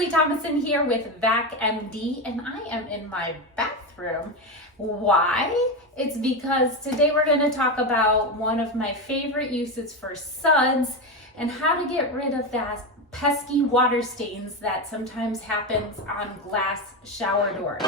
Kimberly Thomason here with VAC MD, and I am in my bathroom. Why? It's because today we're going to talk about one of my favorite uses for SUDS and how to get rid of that pesky water stains that sometimes happens on glass shower doors.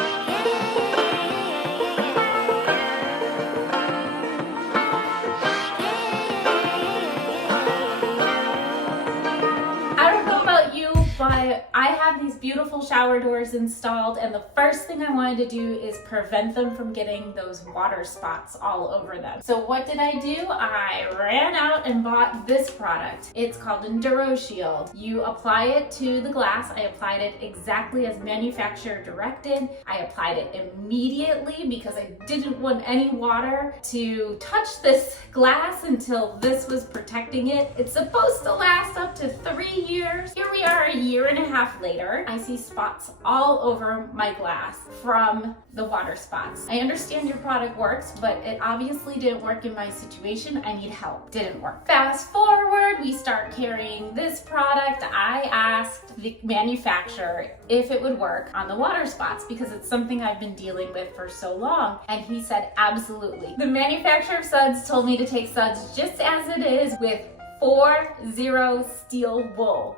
But I have these beautiful shower doors installed, and the first thing I wanted to do is prevent them from getting those water spots all over them. So what did I do? I ran out and bought this product. It's called Endurosheild. You apply it to the glass. I applied it exactly as manufacturer directed. I applied it immediately because I didn't want any water to touch this glass until this was protecting it. It's supposed to last up to 3 years. Here we are, a year and a half later. I see spots all over my glass from the water spots. I understand your product works, but it obviously didn't work in my situation. I need help. Didn't work. Fast forward, we start carrying this product. I asked the manufacturer if it would work on the water spots because it's something I've been dealing with for so long, and he said absolutely. The manufacturer of SUDS told me to take SUDS just as it is with 40 steel wool.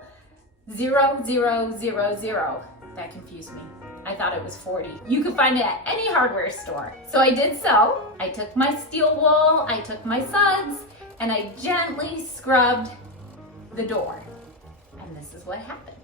0000. That confused me. I thought it was 40. You could find it at any hardware store. So I did so. I took my steel wool, I took my SUDS, and I gently scrubbed the door. And this is what happened.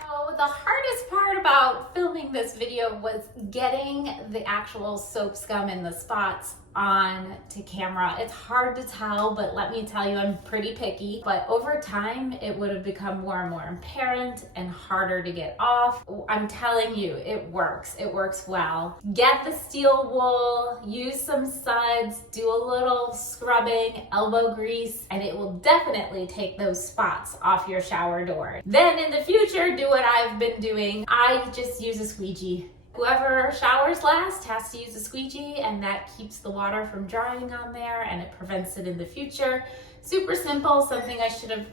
So the hardest part about filming this video was getting the actual soap scum in the spots on to camera. It's hard to tell, but let me tell you, I'm pretty picky. But over time, it would have become more and more apparent and harder to get off. I'm telling you, it works. It works well. Get the steel wool, use some SUDS, do a little scrubbing, elbow grease, and it will definitely take those spots off your shower door. Then in the future, do what I've been doing. I just use a squeegee. Whoever showers last has to use a squeegee, and that keeps the water from drying on there and it prevents it in the future. Super simple, something I should have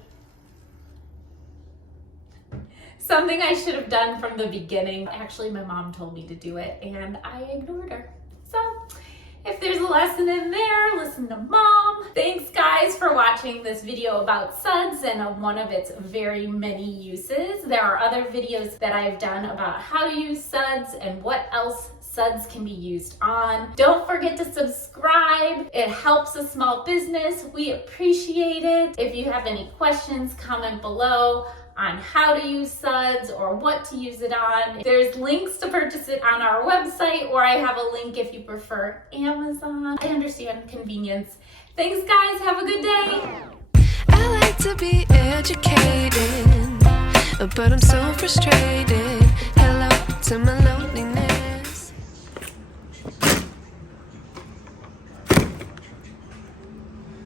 done from the beginning. Actually, my mom told me to do it and I ignored her. So if there's a lesson in there, listen to mom. Thanks guys for watching this video about SUDS and one of its very many uses. There are other videos that I've done about how to use SUDS and what else SUDS can be used on. Don't forget to subscribe. It helps a small business. We appreciate it. If you have any questions, comment below on how to use SUDS or what to use it on. There's links to purchase it on our website, or I have a link if you prefer Amazon. I understand convenience. Thanks guys, have a good day. I like to be educated, but I'm so frustrated.